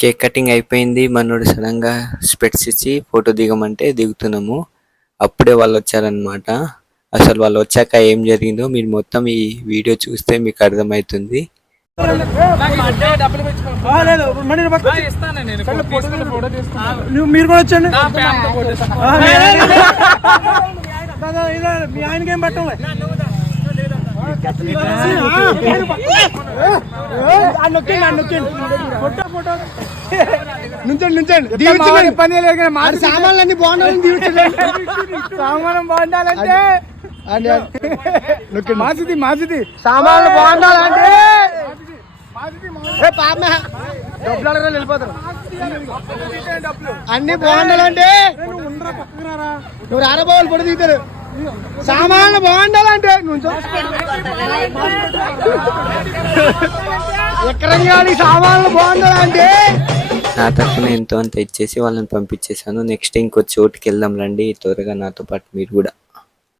Cake cutting అయిపోయింది. మనోడు sudden గా స్పెట్స్ ఇచ్చి ఫోటో దిగమంటే దిగుతున్నాము. అప్పుడే వాళ్ళు వచ్చారనమాట. అసలు వాళ్ళు వచ్చాక ఏం జరిగిందో మీరు మొత్తం ఈ వీడియో చూస్తే మీకు అర్థమవుతుంది. మీరు కూడా వచ్చండి. మీ ఆయనకి ఏం పట్టం నుంచండి పని సామాన్లు అన్ని బాగుండాలని దీవించండి. సామానం బాగుండాలంటే మాజిది సామాన్లు బాగుండాలంటే వెళ్ళిపోతారు. అన్ని బాగుండాలంటే నువ్వు రారబాబులు పొడి దిగుతారు. సామాన్లు బాగుండాలంటే ఎక్కడంగా సామాన్లు బాగుండాలంటే నా తరఫున ఎంతో అంత ఇచ్చేసి వాళ్ళని పంపించేశాను. నెక్స్ట్ ఇంకో చోటుకి వెళ్దాం రండి త్వరగా నాతో పాటు మీరు కూడా.